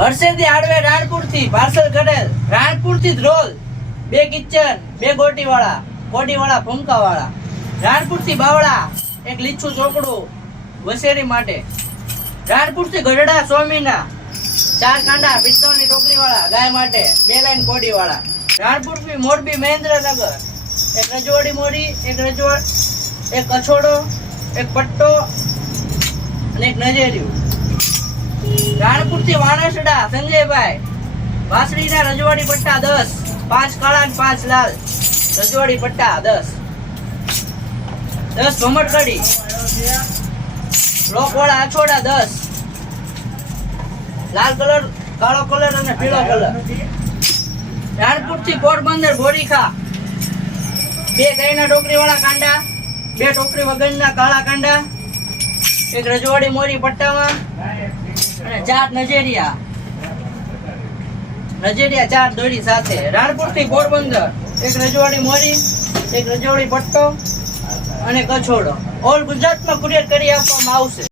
હર્ષેદી hardware Ranpur થી parcel કરેલ, રાણપુર થી જ રોલ, 2 કિચન, 2 ગોટી વાળા ફૂમકા વાળા, રાણપુર થી બાવળા, 1 લીચું ચોકડું વસેરી માટે, રાણપુર થી ગઢડા સોમીના 4 કાંડા પિસ્તોલની ટોકરી વાળા ગાય માટે, 2 લાઈન કોડી વાળા, રાણપુર થી મોરબી મહેન્દ્રનગર 1 રજવાડી મોરી, 1 કછોડો, 1 પટ્ટો અને 1 નજેરિયું, રાણપુર થી વાણસડા સંજયભાઈ વાસળીના રજવાડી પટ્ટા 10, 5 કાળા અને 5 લાલ રજવાડી પટ્ટા 10 ભમરકડી લોકવાળા આછોડા 10, લાલ કલર, કાળો કલર અને પીળો કલર, રાણપુર થી પોરબંદર બોરીખા 2 ગાયના ટોકરી વાળા કાંડા, 2 ટોકરી વગરના કાળા કાંડા, 1 રજવાડી મોરી પટ્ટામાં અને 4 નજેરિયા 4 દોરી સાથે, રાણપુર થી પોરબંદર 1 રજવાડી મોરી, 1 રજવાડી પટ્ટો અને કછોડો. ઓલ ગુજરાતમાં કુરિયર કરી આપવામાં આવશે.